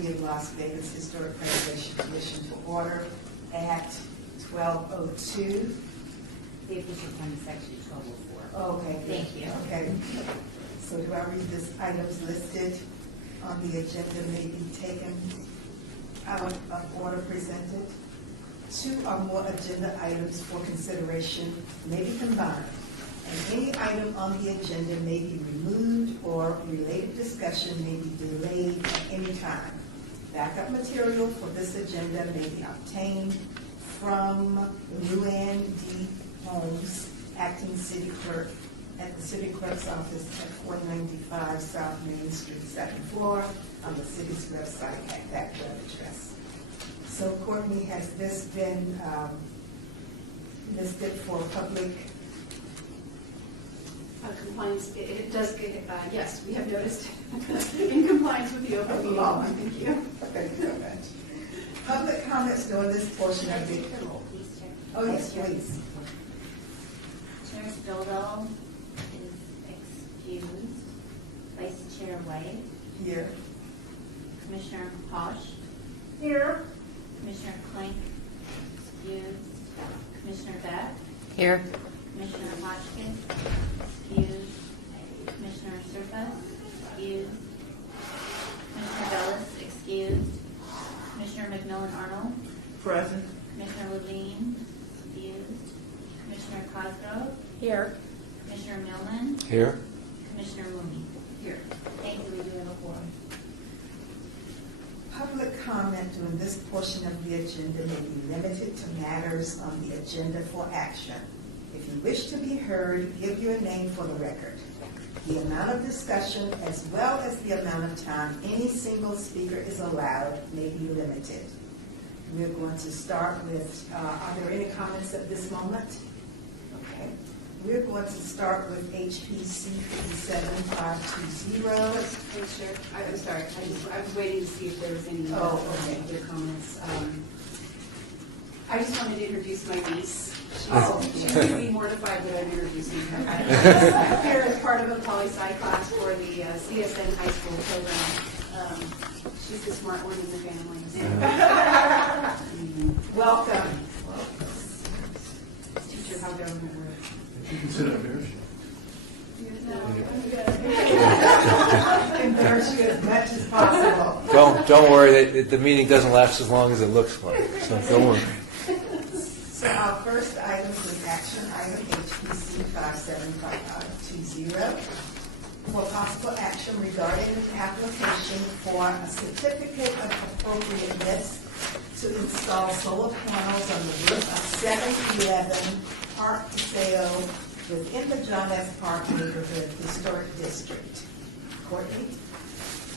City of Las Vegas Historic Preservation Commission to order at 12:02. The official time is actually 12:04. Okay. good. Thank you. Okay. So do I read this items listed on the agenda may be taken out of order presented? 2 or more agenda items for consideration may be combined, and any item on the agenda may be removed or related discussion may be delayed at any time. Backup material for this agenda may be obtained from Luann D. Holmes, acting city clerk, at the city clerk's office at 495 South Main Street, 2nd floor, on the city's website at that web address. So Courtney, has this been listed for public? Compliance, it does get, yes, we have noticed in compliance with the open meeting law. Thank you. Thank you so much. Public comments during this portion of the, Take the roll, please, Chair. oh yes, please. Chair Stillwell is excused. Vice Chair White. Here. Commissioner Posh. Here. Commissioner Klink. Excused. Commissioner Beck. Here. Commissioner Hotchkiss. Excused. Commissioner Surface. Excused. Commissioner Bellis. Excused. Commissioner McMillan Arnold. Present. Commissioner Levine. Excused. Commissioner Cosgrove. Here. Commissioner Millman. Here. Commissioner Mooney. Here. Thank you. We do have a quorum. Public comment during this portion of the agenda may be limited to matters on the agenda for action. If you wish to be heard, give your name for the record. The amount of discussion as well as the amount of time any single speaker is allowed may be limited. We're going to start with, are there any comments at this moment? Okay. We're going to start with HPC 57520. Thanks, Chair. I'm sorry, I was waiting to see if there was any Oh, okay. other comments. I just wanted to introduce my niece. She's going to be mortified that I'm introducing her. Here as part of a poli-sci class for the CSN high school program. She's the smart one in the family. Welcome. Teach her how government works. You can sit up here. Embarrass you as much as possible. Don't worry. The meeting doesn't last as long as it looks like. So don't worry. So our first item is action item HPC 57520 for possible action regarding an application for a certificate of appropriateness to install solar panels on the roof of 711 Park Paseo within the John S. Park Neighborhood Historic District. Courtney?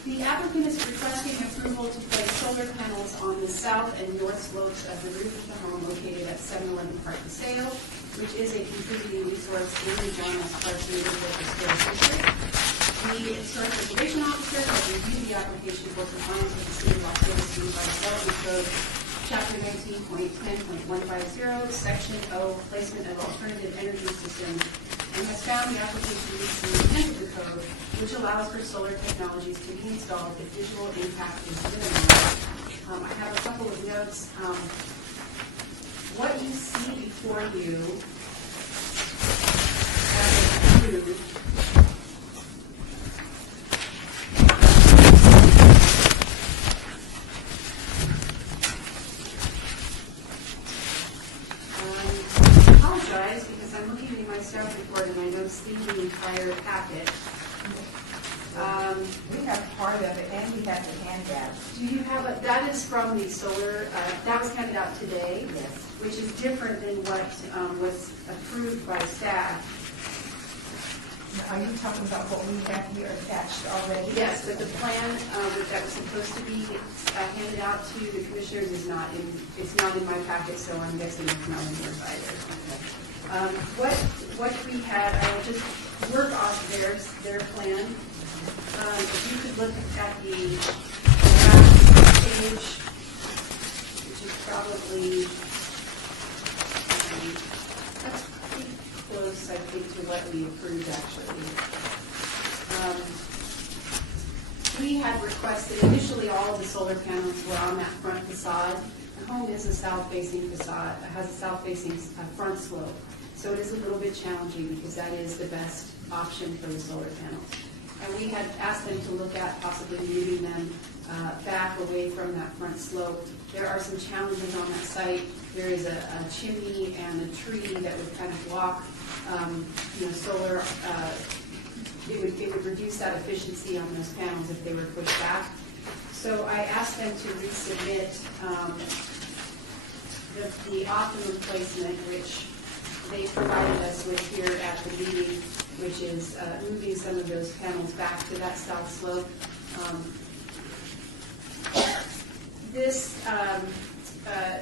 The applicant is requesting approval to place solar panels on the south and north slopes of the roof of the home located at 711 Park Paseo, which is a contributing resource in the John S. Park Neighborhood Historic District. The Historic Preservation Officer has reviewed the application for compliance with the City of Las Vegas Unified Development Code, Chapter 19.10.150, Section O, Placement of Alternative Energy Systems, and has found the application meets the intent of the code, which allows for solar technologies to be installed if visual impact is minimized. I have a couple of notes. What you see before you as approved because I'm looking at my staff report and I don't see the entire packet. We have part of it and we have the handout. Do you have that is from the solar, that was handed out today, Yes. which is different than what was approved by staff. Are you talking about what we have here attached already? Yes, but the plan that was supposed to be handed out to the commissioners is not in, it's not in my packet, so I'm guessing it's not in yours either. What we had, I will just work off their plan. If you could look at the last page, which is probably, that's pretty close, I think, to what we approved actually. We had requested initially Previously, all of the solar panels were on that front facade. The home is a south-facing facade, it has a south-facing front slope. So it is a little bit challenging because that is the best option for the solar panels. And we had asked them to look at possibly moving them back away from that front slope. There are some challenges on that site. There is a chimney and a tree that would kind of block, solar. It would reduce that efficiency on those panels if they were pushed back. So I asked them to resubmit the optimum placement, which they provided us with here at the meeting, which is moving some of those panels back to that south slope.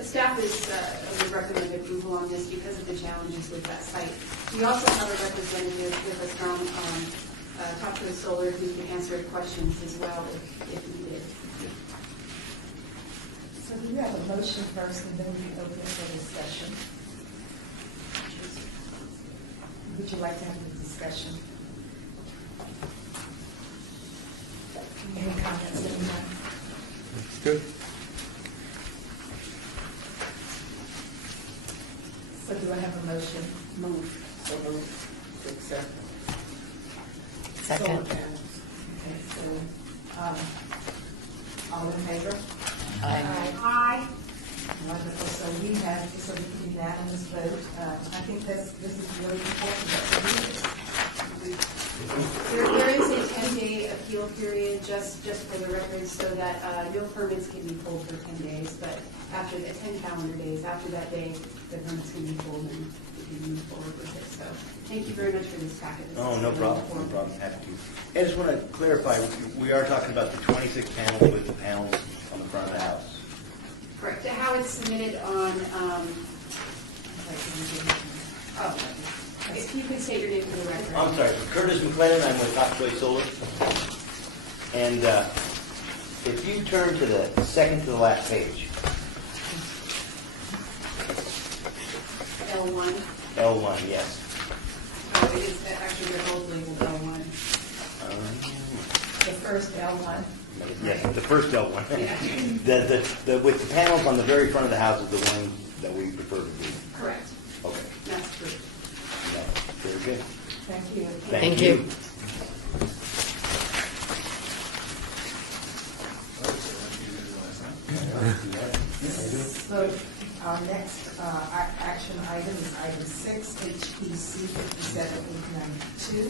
Staff would recommend approval on this because of the challenges with that site. We also have a representative with us from Talk to the Solar who can answer questions as well if needed. So do you have a motion first and then we open it for discussion? Would you like to have the discussion? Any comments, anyone? Good. So do I have a motion? So move to accept. Second. Okay, so, all in favor? Aye. Wonderful, so we have, so we can unanimous vote. I think this is really important that we do this. There is a 10-day appeal period, just for the record, so that no permits can be pulled for 10 days, but after the 10 calendar days, after that day, the permits can be pulled and we can move forward with it. So thank you very much for this packet. This Oh, is no really problem, no informative. problem, happy to. I just want to clarify, we are talking about the 26 panels with the panels on the front of the house. Correct. How it's submitted on, if you could say your name for the record. I'm sorry, Curtis McLennan, I'm with Top Choice Solar. And if you turn to the second to the last page, L1. L1, yes. Oh, it is, actually, they're both labeled L1. The first L1. Yes, the first L1. Yeah. With the panels on the very front of the house is the one that we prefer to do. Correct. Okay, That's true. yeah, very good. Thank you. Thank you. So our next action item is item 6, HPC 57892,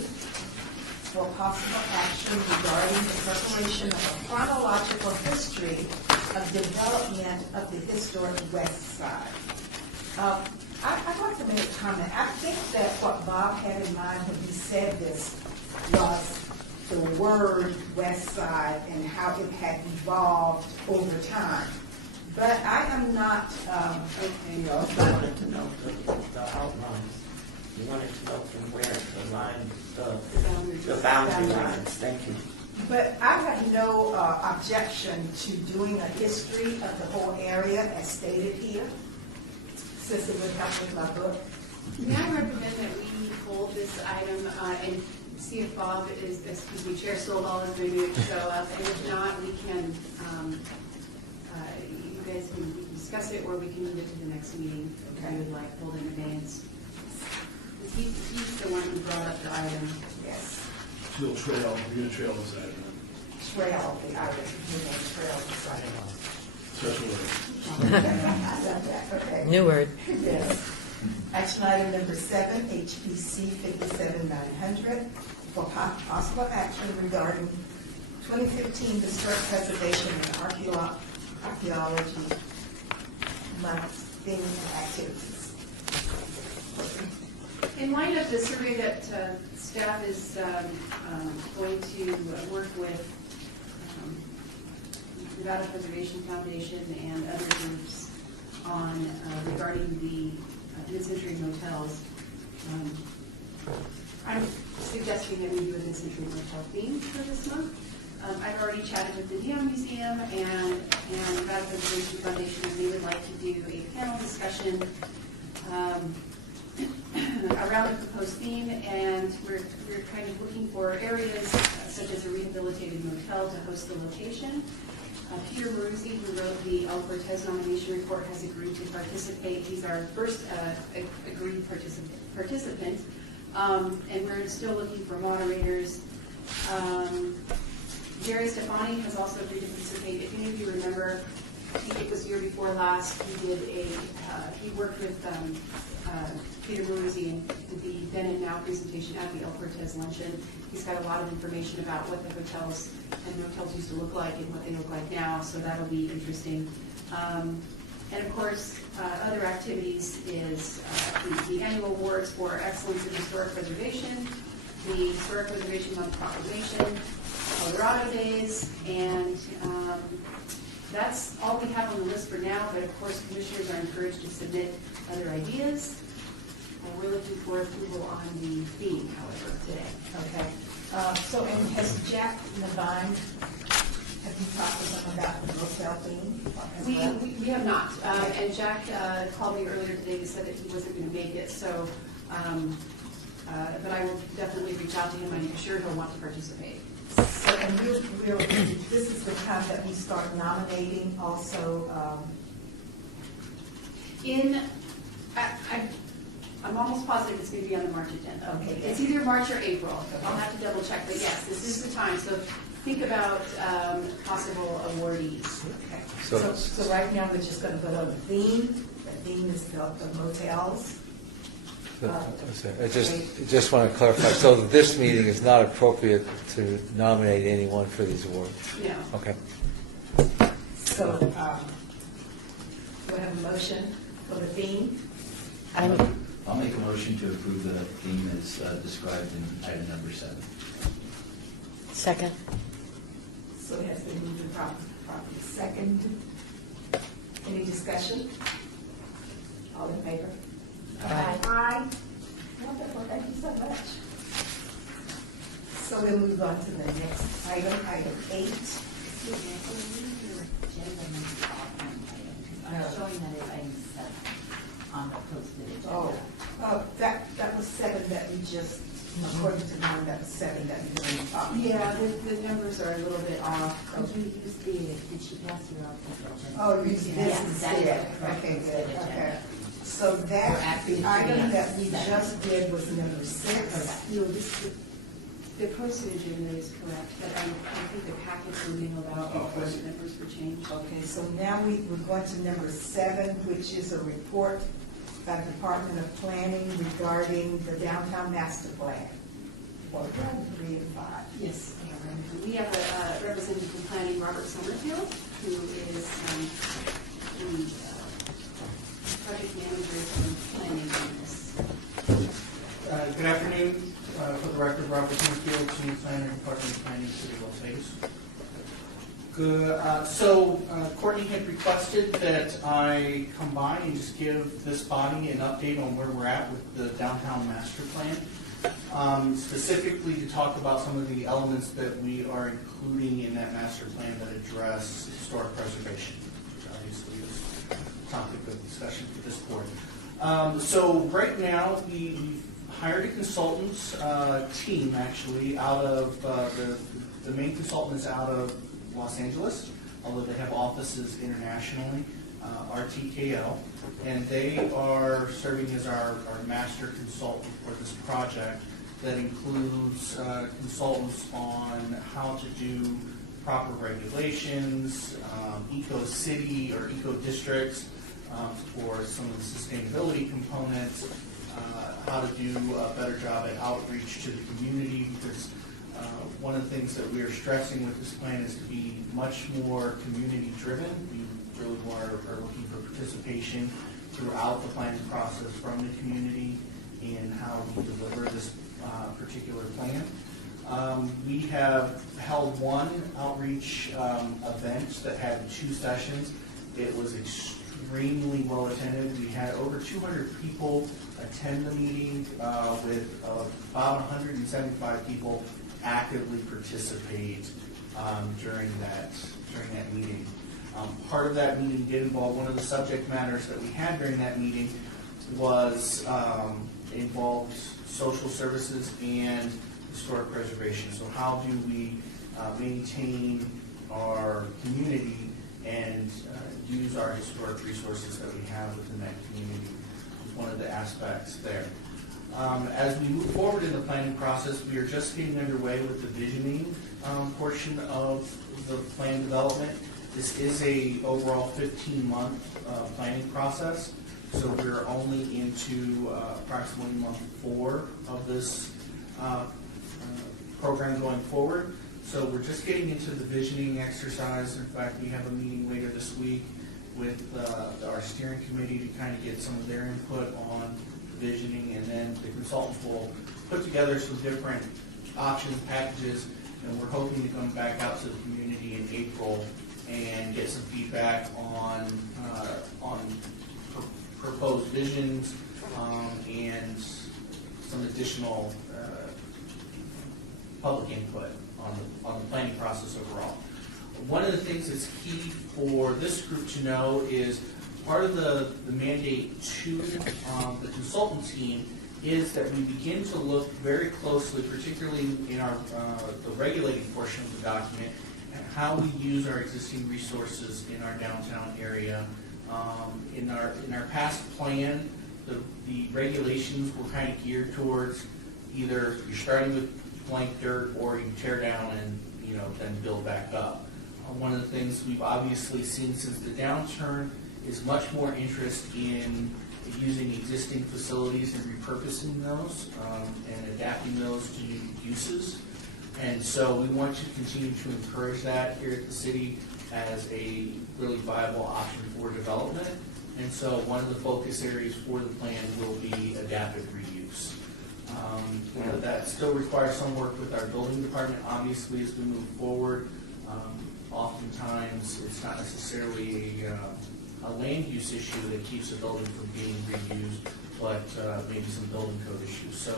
for possible action regarding the preparation of a chronological history of development of the historic West Side. I'd like to make a comment. I think that what Bob had in mind when he said this was the word West Side and how it had evolved over time. But I am not, You also wanted to know the outlines. You wanted to know from where the lines, the boundary lines. Thank you. but I have no objection to doing a history of the whole area as stated here, since it would help with my book. May I recommend that we hold this item and see if Bob Chair Stovall is going to show up, and if not, we can, you guys can discuss it, or we can move it to the next meeting if you would like, hold in advance. He's the one who brought up the item. Yes, We're gonna trail this item. trail the item, trail the site. Special order. I love that, okay. New word. Yes. Action item number 7, HPC 57900, for possible action regarding 2015 Historic Preservation and Archaeology Month theme and activities. In light of the survey that staff is going to work with Nevada Preservation Foundation and other groups on regarding the mid-century motels, I'm suggesting that we do a mid-century motel theme for this month. I've already chatted with the Neon Museum and Nevada Preservation Foundation, and they would like to do a panel discussion around the proposed theme, and we're kind of looking for areas such as a rehabilitated motel to host the location. Maruzzi, who wrote the El Cortez nomination report, has agreed to participate. He's our first agreed participant. And we're still looking for moderators. Jerry Stefani has also agreed to participate. If any of you remember, I think it was year before last, he worked with Peter Maruzzi and did the then and now presentation at the El Cortez luncheon. He's got a lot of information about what the hotels and motels used to look like and what they look like now, so that'll be interesting. And of course, other activities is the annual awards for excellence in historic preservation, the Historic Preservation Month proclamation, Colorado Days, and that's all we have on the list for now, but of course, commissioners are encouraged to submit other ideas. And we're looking for approval on the theme, however, today. Okay. So, and has Jack Levine, have you talked to him about the motel theme as well? We have not. And Jack called me earlier today to say that he wasn't going to make it, so, but I will definitely reach out to him. I'm sure he'll want to participate. So, and this is the time that we start nominating also, I'm almost positive it's going to be on the March agenda. Okay. It's either March or April. I'll have to double check, but yes, this is the time. So think about possible awardees. okay. So- So right now, we're just gonna vote on the theme. The theme is the motels. I just want to clarify, so this meeting is not appropriate to nominate anyone for these awards? No. Okay. So, do I have a motion for the theme? I'll make a motion to approve the theme as described in item number 7. Second. So it has been moved and properly second. Any discussion? All in favor? Aye. Aye. Wonderful, thank you so much. So we'll move on to the next item, item 8. I'm showing that it's item 7 on the posted agenda. Oh, that was 7 that we just, according to mine, that was 7 that we were talking about. Yeah, the numbers are a little bit off. Could you use did she pass you out the agenda? Oh, this Yes, is that is it. the correct Okay, posted good, okay. agenda. So that, actually the item doing that we seven. just did was number 6. No, the posted agenda is correct, but I think the packets were mailed out before the numbers were changed. Okay, so now we're going to number 7, which is a report by the Department of Planning regarding the downtown master plan. Well, 3 and 5. Yes, we have a representative from planning, Robert Summerfield, who is the project manager from planning on this. Good afternoon. For the record, Robert Summerfield, Senior Planner, Department of Planning, City of Las Vegas. Good. So Courtney had requested that I come by and just give this body an update on where we're at with the downtown master plan. Specifically to talk about some of the elements that we are including in that master plan that address historic preservation, which obviously is a topic of discussion for this board. So right now, we've hired a consultants team actually out of the main consultant is out of Los Angeles, although they have offices internationally, RTKL, and they are serving as our master consultant for this project that includes consultants on how to do proper regulations, eco-city or eco-districts for some of the sustainability components, how to do a better job at outreach to the community, because one of the things that we are stressing with this plan is to be much more community-driven. We really are looking for participation throughout the planning process from the community in how we deliver this particular plan. We have held one outreach event that had 2 sessions. It was extremely well attended. We had over 200 people attend the meeting with about 175 people actively participate during that meeting. Part of that meeting did involve one of the subject matters that we had during that meeting was involved social services and historic preservation. So how do we maintain our community use our historic resources that we have within that community. Is one of the aspects there. As we move forward in the planning process, we are just getting underway with the visioning portion of the plan development. This is a overall 15-month planning process, so we're only into approximately month 4 of this program going forward. So we're just getting into the visioning exercise. In fact, we have a meeting later this week with our steering committee to kind of get some of their input on visioning, and then the consultants will put together some different options, packages, and we're hoping to come back out to the community in April and get some feedback on proposed visions and some additional public input on the planning process overall. One of the things that's key for this group to know is part of the mandate to the consultant team is that we begin to look very closely, particularly in our the regulating portion of the document, at how we use our existing resources in our downtown area. In our past plan, the regulations were kind of geared towards either you're starting with blank dirt or you tear down and then build back up. One of the things we've obviously seen since the downturn is much more interest in using existing facilities and repurposing those and adapting those to new uses. And so we want to continue to encourage that here at the city as a really viable option for development. And so one of the focus areas for the plan will be adaptive reuse. That still requires some work with our building department, obviously, as we move forward. Oftentimes, it's not necessarily a land use issue that keeps a building from being reused, but maybe some building code issues. So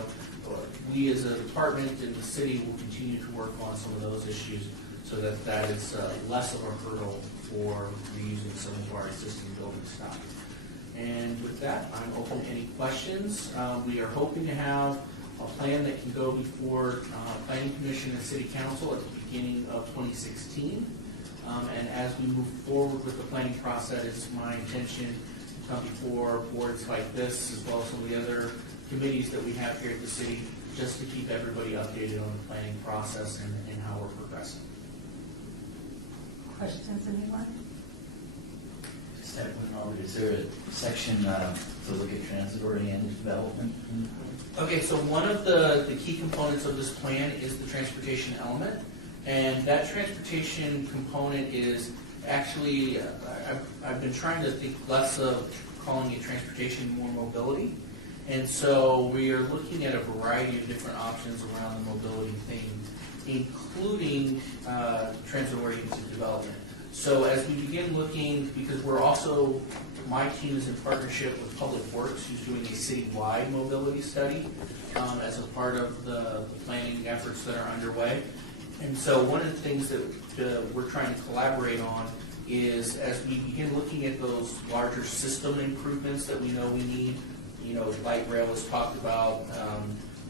we as a department in the city will continue to work on some of those issues so that that is less of a hurdle for reusing some of our existing building stock. And with that, I'm open to any questions. We are hoping to have a plan that can go before Planning Commission and City Council at the beginning of 2016. And as we move forward with the planning process, it's my intention to come before boards like this, as well as some of the other committees that we have here at the city, just to keep everybody updated on the planning process and how we're progressing. Questions, anyone? Just have one over. Is there a section to look at transit-oriented development? Okay, so one of the key components of this plan is the transportation element. And that transportation component is actually, I've been trying to think less of calling it transportation, more mobility. And so we are looking at a variety of different options around the mobility theme, including transit-oriented development. So as we begin looking, because we're also, my team is in partnership with Public Works, who's doing a citywide mobility study as a part of the planning efforts that are underway. And so one of the things that we're trying to collaborate on is as we begin looking at those larger system improvements that we know we need, light rail has talked about,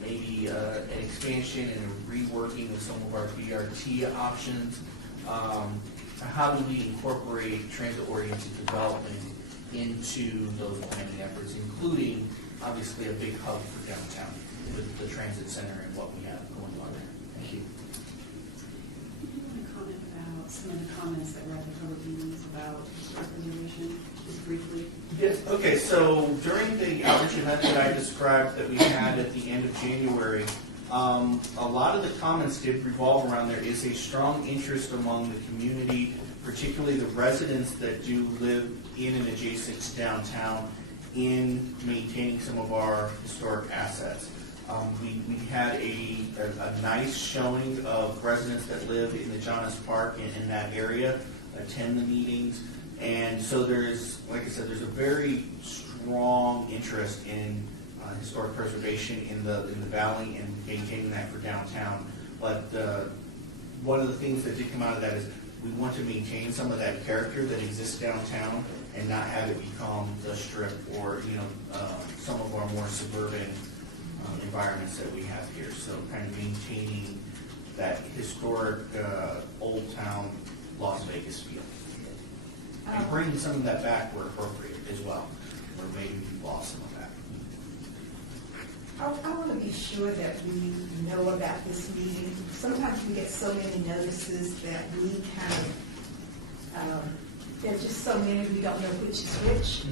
maybe an expansion and a reworking of some of our BRT options. How do we incorporate transit-oriented development into those planning efforts, including obviously a big hub for downtown with the transit center and what we have going on there. Thank you. Do you want to comment about some of the comments that were at the public meetings about historic preservation, just briefly? Yes. Okay, so during the outreach event that I described that we had at the end of January, a lot of the comments did revolve around there is a strong interest among the community, particularly the residents that do live in and adjacent to downtown, in maintaining some of our historic assets. We had a nice showing of residents that live in the Jonas Park and in that area attend the meetings. And so there's, like I said, there's a very strong interest in historic preservation in the valley and maintaining that for downtown. But one of the things that did come out of that is we want to maintain some of that character that exists downtown and not have it become the Strip or some of our more suburban environments that we have here. So kind of maintaining that historic old town Las Vegas feel. bringing some of that back where appropriate as well, where maybe we've lost some of that. I want to be sure that we know about this meeting. Sometimes we get so many notices that we kind of, there's just so many, we don't know which is which.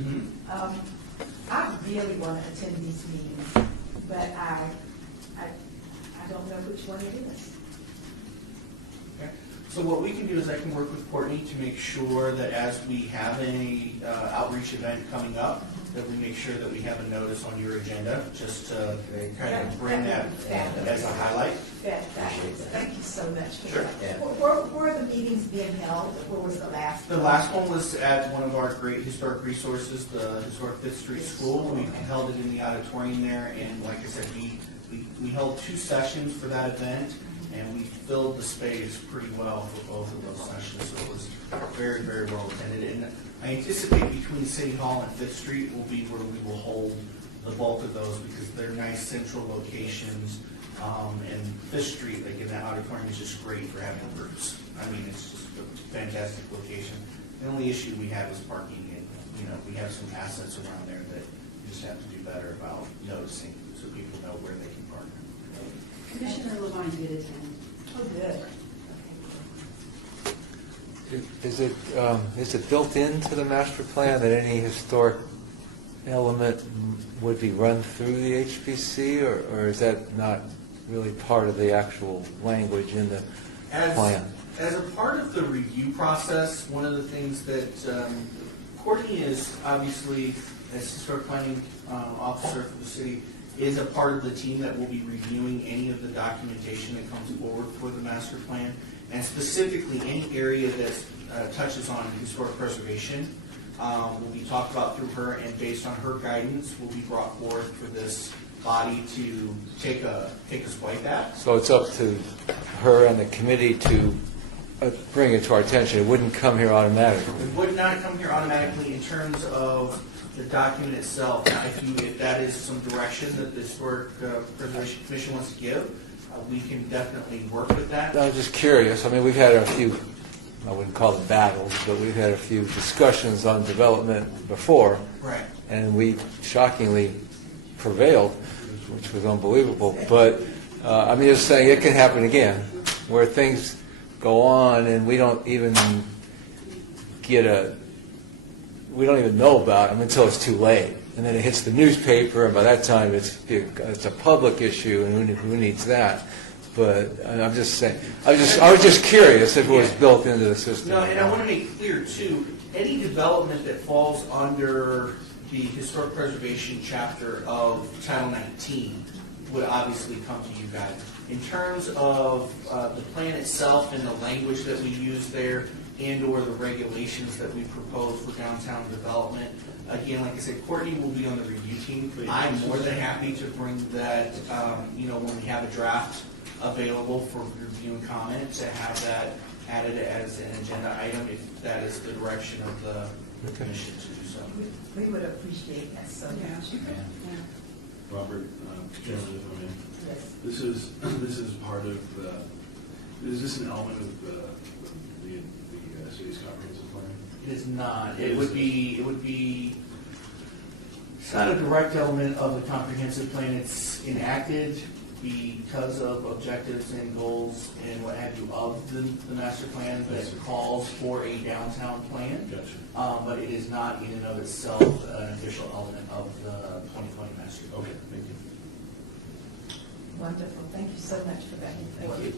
I really want to attend these meetings, but I don't know which one it is. Okay. So what we can do is I can work with Courtney to make sure that as we have any outreach event coming up, that we make sure that we have a notice on your agenda, just to kind of bring that as a highlight. Thank you so much for Sure. that. Where are the meetings being held? Where was the last? The last one was at one of our great historic resources, the Historic Fifth Street School. We held it in the auditorium there, and like I said, we held 2 sessions for that event, and we filled the space pretty well for both of those sessions, so it was very, very well attended. And I anticipate between City Hall and Fifth Street will be where we will hold the bulk of those, because they're nice central locations. And Fifth Street, like in that auditorium, is just great for having groups. I mean, it's just a fantastic location. The only issue we have is parking, and we have some assets around there that we just have to do better about noticing, so people know where they can park. Commissioner Levine did attend. Oh, good. Is it built into the master plan that any historic element would be run through the HPC, or is that not really part of the actual language in the plan? As a part of the review process, one of the things that Courtney is obviously, as historic planning officer for the city, is a part of the team that will be reviewing any of the documentation that comes forward for the master plan, and specifically any area that touches on historic preservation will be talked about through her, and based on her guidance will be brought forth for this body to take a swipe at. So it's up to her and the committee to bring it to our attention. It wouldn't come here automatically. It would not come here automatically in terms of the document itself. Now, if that is some direction that the Historic Preservation Commission wants to give, we can definitely work with that. I was just curious. I mean, we've had a few, I wouldn't call them battles, but we've had a few discussions on development before. Right. And we shockingly prevailed, which was unbelievable. But I'm just saying it can happen again, where things go on and we don't even know about them until it's too late, and then it hits the newspaper, and by that time it's a public issue, and who needs that? But I'm just saying, I was just curious if it was built into the system. No, and I want to make clear too, any development that falls under the historic preservation chapter of Title 19 would obviously come to you guys. In terms of the plan itself and the language that we use there, and/or the regulations that we propose for downtown development, again, like I said, Courtney will be on the review team. I'm more than happy to bring that, when we have a draft available for review and comment, to have that added as an agenda item, if that is the direction of the commission to do so. We would appreciate that so much. Robert, Chairman, if I may. Yes. This is part of is this an element of the city's comprehensive plan? It is not. It would be, it's not a direct element of the comprehensive plan. It's enacted because of objectives and goals and what have you of the master plan that calls for a downtown plan. Gotcha. But it is not in and of itself an official element of the 2020 master plan. Okay, thank you. Wonderful. Thank you so much for that. Thank you.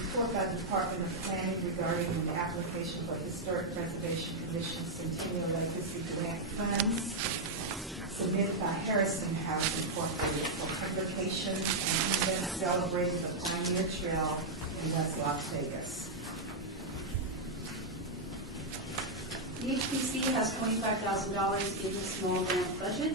Report by the Department of Planning regarding the application for Historic Preservation Commission Centennial Legacy Grant Funds submitted by Harrison House Incorporated for publication and event celebrating the Pioneer Trail in West Las Vegas. The HPC has $25,000 in the small grant budget.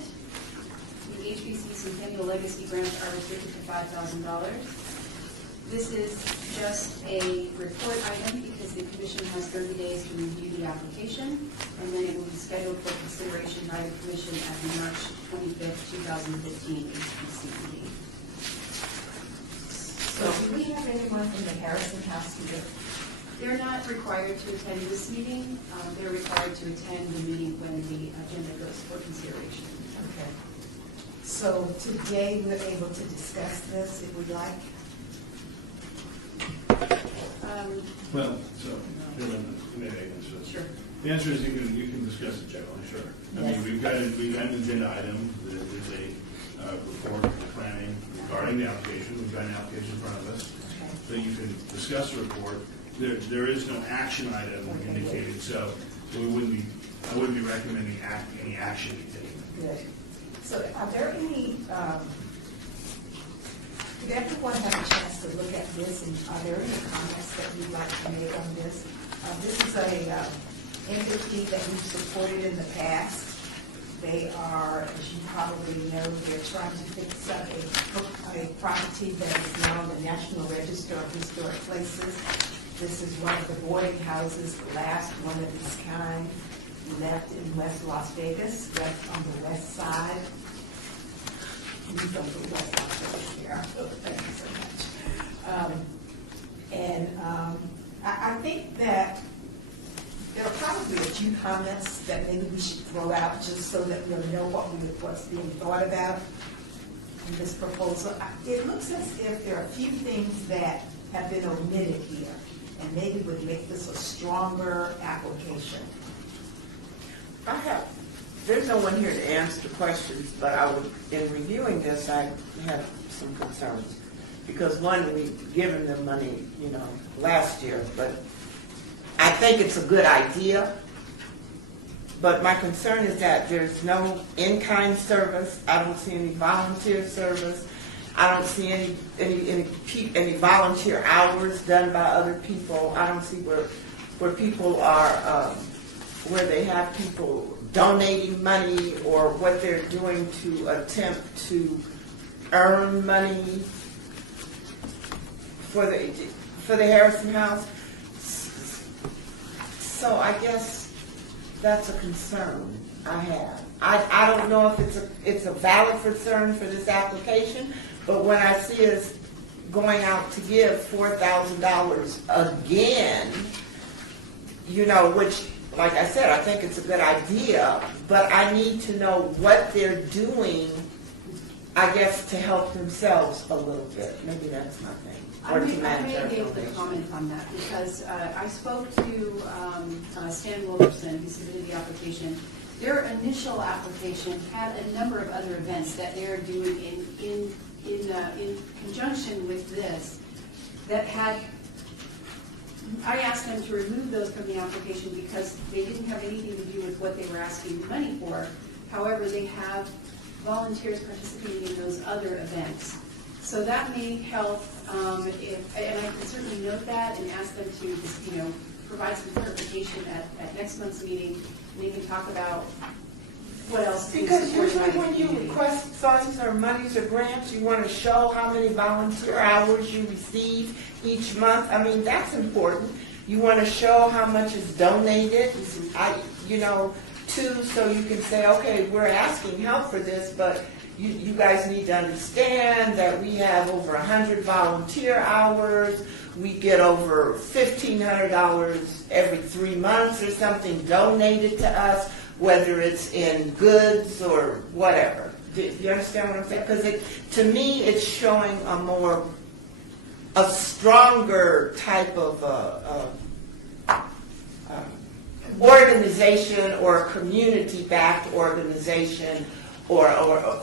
The HPC Centennial Legacy grants are restricted to $5,000. This is just a report item because the commission has 30 days to review the application, and then it will be scheduled for consideration by the commission at the March 25th, 2015 HPC meeting. So do we have anyone from the Harrison House here? They're not required to attend this meeting. They're required to attend the meeting when the agenda goes for consideration. Okay. So today, we're able to discuss this if we'd like. Well, so, maybe I can answer this. Sure. The answer is you can discuss it generally, sure. I mean, Yes. we've got an agenda item, there's a report of the planning regarding the application, we've got an application in front of us. So you can discuss the report. There is no action item indicated, so I wouldn't be recommending any action be taken. Good. So are there any, did everyone have a chance to look at this, and are there any comments that you'd like to make on this? This is a entity that we've supported in the past. They are, as you probably know, they're trying to fix up a property that is now on the National Register of Historic Places. This is one of the boarding houses, the last one of its kind, left in West Las Vegas, left on the west side. We don't do West Las Vegas here, so thank you so much. I think that there are probably a few comments that maybe we should throw out just so that we'll know what's being thought about in this proposal. It looks as if there are a few things that have been omitted here and maybe would make this a stronger application. There's no one here to answer the questions, but in reviewing this, I have some concerns. Because one, we've given them money, last year, but I think it's a good idea. But my concern is that there's no in-kind service. I don't see any volunteer service. I don't see any volunteer hours done by other people. I don't see where people are, where they have people donating money or what they're doing to attempt to earn money for the Harrison House. So I guess that's a concern I have. I don't know if it's a valid concern for this application, but when I see us going out to give $4,000 again, which, like I said, I think it's a good idea, but I need to know what they're doing, I guess, to help themselves a little bit. Maybe that's my thing. I may be able to comment on that because I spoke to Stan Wilkerson, who submitted the application. Their initial application had a number of other events that they're doing in conjunction with this that had. I asked them to remove those from the application because they didn't have anything to do with what they were asking the money for. However, they have volunteers participating in those other events. So that may help, and I can certainly note that and ask them to, provide some clarification at next month's meeting. And they can talk about what else. Because usually when you request funds or monies or grants, you want to show how many volunteer hours you receive each month. I mean, that's important. You want to show how much is donated, too, so you can say, okay, we're asking help for this, but you guys need to understand that we have over 100 volunteer hours. We get over $1,500 every 3 months or something donated to us, whether it's in goods or whatever. Do you understand what I'm saying? Because to me, it's showing a stronger type of organization or a community-backed organization, or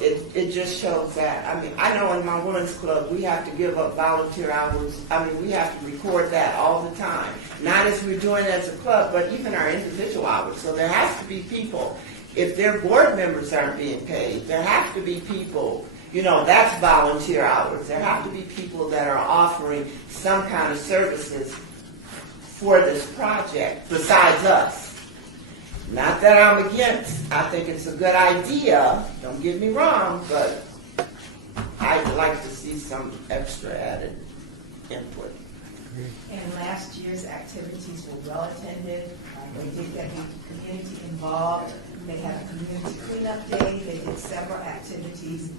it just shows that. I mean, I know in my women's club, we have to give up volunteer hours. I mean, we have to record that all the time. Not as we're doing as a club, but even our individual hours. So there has to be people, if their board members aren't being paid, there have to be people, that's volunteer hours. There have to be people that are offering some kind of services for this project besides us. Not that I'm against. I think it's a good idea. Don't get me wrong, but I'd like to see some extra added input. And last year's activities were well attended. They did get the community involved. They had a community cleanup day. They did several activities.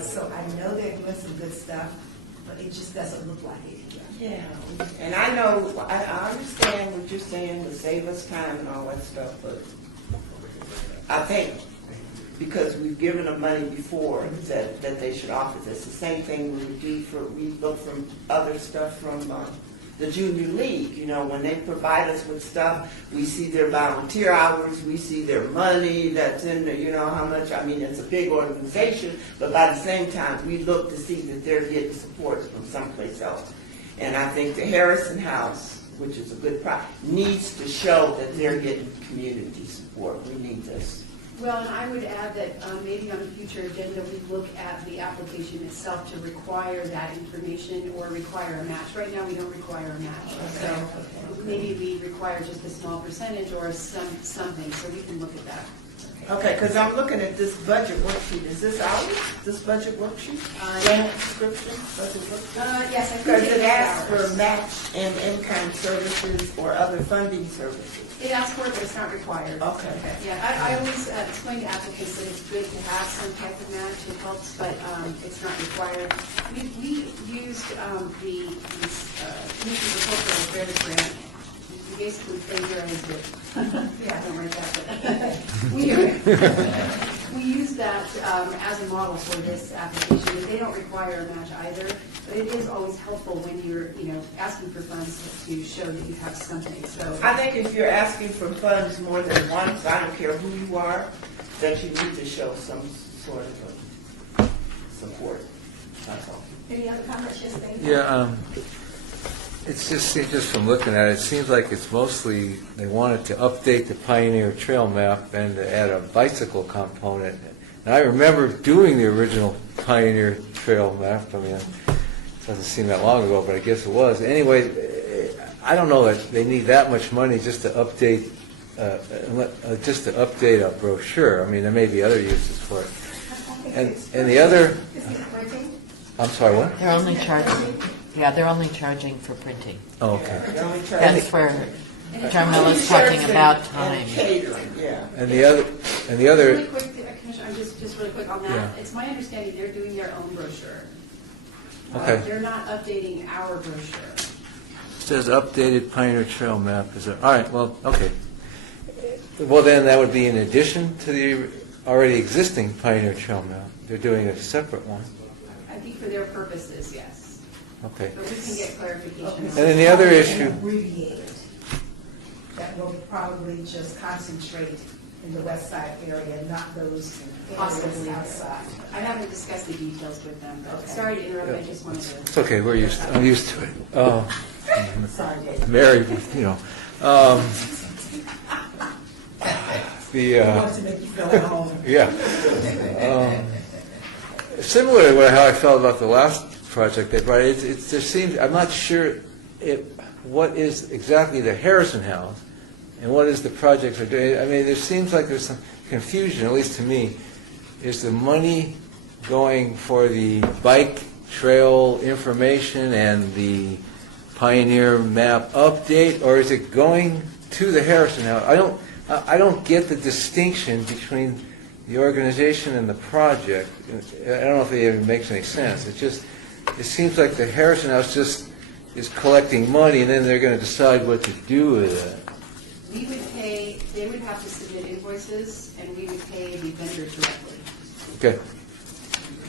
So I know they're doing some good stuff, but it just doesn't look like it here. Yeah. And I know, I understand what you're saying to save us time and all that stuff, but I think because we've given them money before that they should offer this. The same thing we would do we look from other stuff from the Junior League. You know, when they provide us with stuff, we see their volunteer hours, we see their money that's in there, you know, how much, I mean, it's a big organization, but by the same time, we look to see that they're getting support from someplace else. And I think the Harrison House, which is a good needs to show that they're getting community support. We need this. Well, and I would add that maybe on a future agenda, we look at the application itself to require that information or require a match. Right now, we don't require a match. So maybe we require just a small percentage or something, so we can look at that. Okay, because I'm looking at this budget worksheet. Is this ours? This budget worksheet? Grant description, budget worksheet? Yes, I think Because it it asks is ours. for match and in-kind services or other funding services. It asks for it, but it's not required. Okay. Yeah, I always explain to applicants that it's good to have some type of match. It helps, but it's not required. We used the Commission for Cultural Affairs grant. We basically plagiarized it. Yeah, don't write that, but we used that as a model for this application. They don't require a match either, but it is always helpful when you're, asking for funds to show that you have something. So I think if you're asking for funds more than once, I don't care who you are, that you need to show some sort of support. That's all. Any other comments, just think? Yeah, it's just from looking at it, it seems like it's mostly, they wanted to update the Pioneer Trail map and to add a bicycle component. And I remember doing the original Pioneer Trail map. I mean, it doesn't seem that long ago, but I guess it was. Anyway, I don't know that they need that much money just to update a brochure. I mean, there may be other uses for it. And the other, I'm sorry, what? They're only charging, they're only charging for printing. Oh, okay. That's where Terminal is talking about time. Catering, yeah. And the other, really quick, Commissioner, just really quick on that. Yeah. It's my understanding they're doing their own brochure. Okay. They're not updating our brochure. says updated Pioneer Trail map. Is there? All right. Well, okay. Well, then that would be in addition to the already existing Pioneer Trail map. They're doing a separate one. I think for their purposes, yes. Okay. But we can get clarification. And then the other issue. Abbreviated. That will probably just concentrate in the west side area, not those areas Possibly. outside. I haven't discussed the details with them, but Okay. sorry to interrupt, I just wanted to. It's okay. I'm used to it. Sorry, Dave. Mary, I want to make you feel at home. Yeah. Similar to how I felt about the last project they brought, there seems, I'm not sure what is exactly the Harrison House and what is the project they're doing. I mean, there seems like there's some confusion, at least to me. Is the money going for the bike trail information and the Pioneer map update, or is it going to the Harrison House? I don't get the distinction between the organization and the project. I don't know if it even makes any sense. It seems like the Harrison House just is collecting money, and then they're going to decide what to do with it. We would pay, they would have to submit invoices, and we would pay the vendor directly. Okay.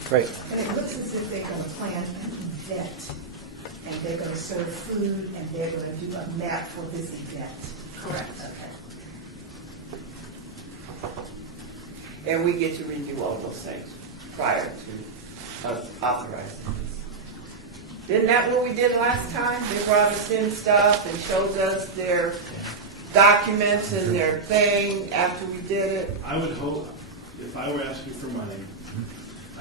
Right. And it looks as if they're going to plan an event, and they're going to serve food, and they're going to do a map for this event. Correct. Okay. And we get to review all those things prior to us authorizing this. Isn't that what we did last time? They brought us in stuff and showed us their documents and their thing after we did it. I would hope, if I were asking for money,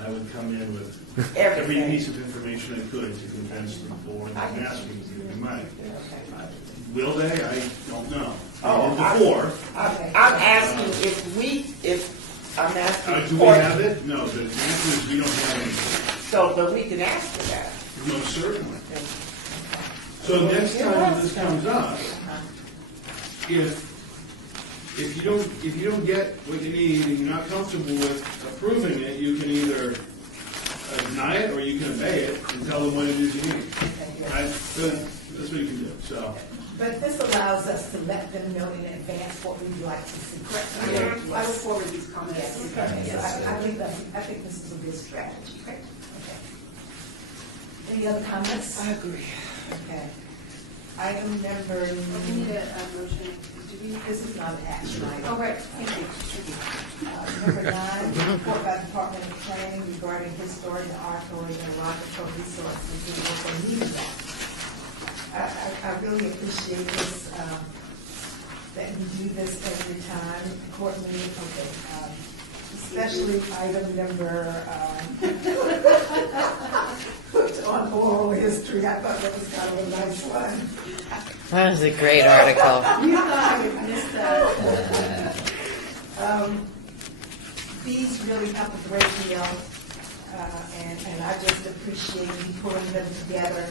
I would come in with Everything. every piece of information I could to convince the board that I'm asking to give me money. Will they? I don't know. Oh, Before. I'm asking I'm asking. Do we have it? No, the answer is we don't have anything. So, but we can ask for that. No, certainly. So next time this comes up, if you don't get what you need and you're not comfortable with approving it, you can either deny it or you can obey it and tell them what it is you need. That's what you can do, so. But this allows us to let them know in advance what we'd like to see. Correct? I will forward these comments. Yes, so I think this is a good strategy. Okay. Any other comments? I agree. Okay. Item number, We need a motion. Do we? this is not an action item. Oh, right, thank you. Number 9, report by Department of Planning regarding historic and archaeological resources. We also need that. I really appreciate this, that you do this every time, Courtney, okay. Especially item number, put on oral history. I thought that was kind of a nice one. That was a great article. You thought I missed that. These really help a great deal, and I just appreciate you pulling them together.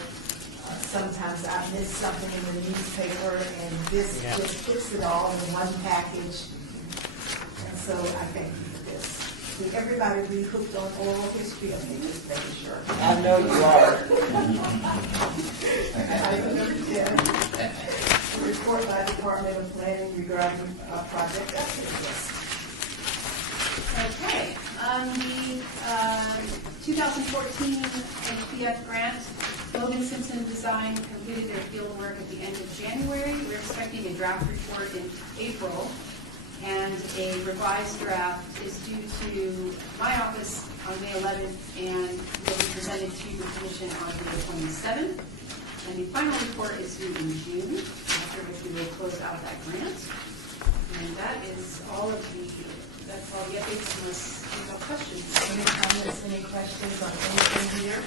Sometimes I miss something in the newspaper, and this just puts it all in one package. And so I thank you for this. Did everybody read Hooked on Oral History? Okay, just making sure. I know you are. Item number 10, report by Department of Planning regarding project updates. Okay, the 2014 HPF grant, Logan Simpson Design completed their field work at the end of January. We're expecting a draft report in April, and a revised draft is due to my office on May 11th and will be presented to the commission on May 27th. And the final report is due in June, after which we will close out that grant. And that is all of that's all the updates unless you have questions. Any comments, any questions on anything here?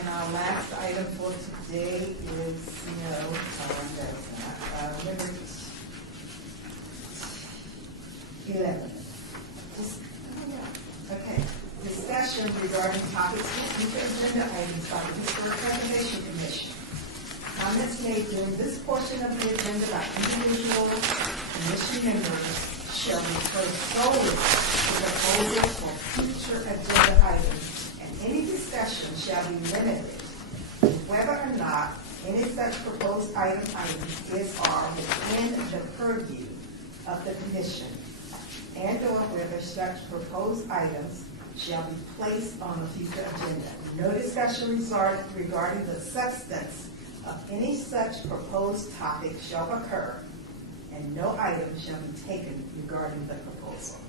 And our last item for today is, number 11. Okay. Discussion regarding topics and future agenda items by the Historic Preservation Commission. Comments made during this portion of the agenda by individual commission members shall refer solely to proposals for future agenda items, and any discussion shall be limited to whether or not any such proposed items is or are within the purview of the commission, and or whether such proposed items shall be placed on a future agenda. No discussion regarding the substance of any such proposed topic shall occur, and no item shall be taken regarding the proposal.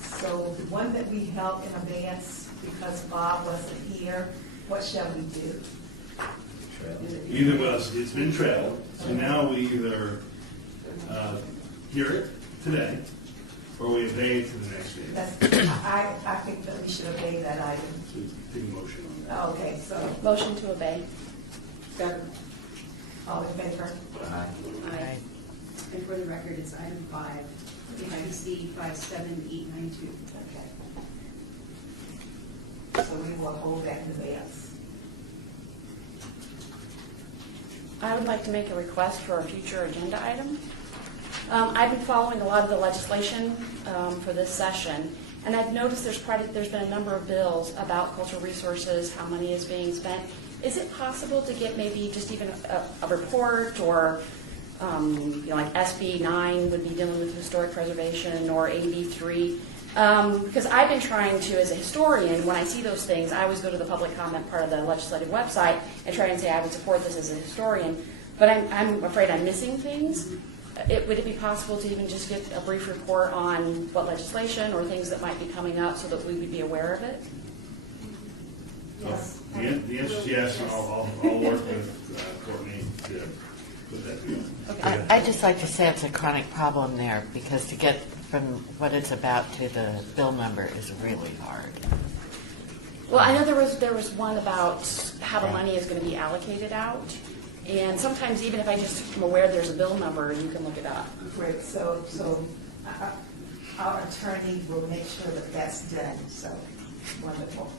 So the one that we held in advance because Bob wasn't here, what shall we do? It's been trailed, so now we either hear it today, or we obey it to the next meeting. I think that we should obey that item. So take a motion on that. Okay, so, Motion to obey. second. All in favor? Aye. And for the record, it's item 5, IBC 57892. Okay. So we will hold that in advance. I would like to make a request for a future agenda item. I've been following a lot of the legislation for this session, and I've noticed there's been a number of bills about cultural resources, how money is being spent. Is it possible to get maybe just even a report, or like SB 9 would be dealing with historic preservation, or AB 3? Because I've been trying to, as a historian, when I see those things, I always go to the public comment part of the legislative website and try and say I would support this as a historian, but I'm afraid I'm missing things. Would it be possible to even just get a brief report on what legislation or things that might be coming up so that we would be aware of it? Yes. The answer is yes, and I'll work with Courtney to put that together. I'd just like to say it's a chronic problem there, because to get from what it's about to the bill number is really hard. Well, I know there was one about how the money is going to be allocated out, and sometimes even if I just am aware there's a bill number, you can look it up. Great, so our attorney will make sure that that's done, so, wonderful.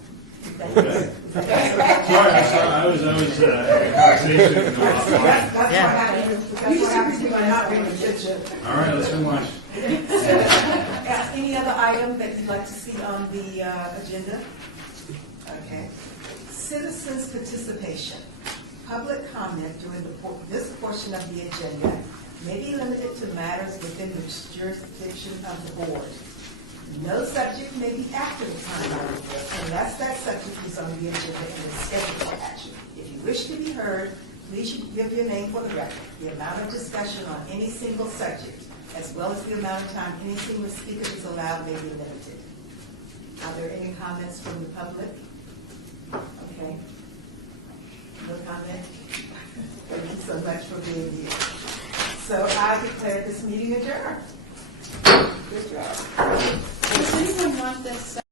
Thank Okay. you. Sorry, I was having a conversation. That's what Yeah. happens, that's what happens when I'm not paying attention. All right, let's move on. Any other item that you'd like to see on the agenda? Okay. Citizens' participation. Public comment during this portion of the agenda may be limited to matters within the jurisdiction of the board. No subject may be acted upon unless that subject is on the agenda and is scheduled for action. If you wish to be heard, please give your name for the record. The amount of discussion on any single subject, as well as the amount of time any single speaker is allowed, may be limited. Are there any comments from the public? Okay. No comment? Thank you so much for being here. So I declare this meeting adjourned.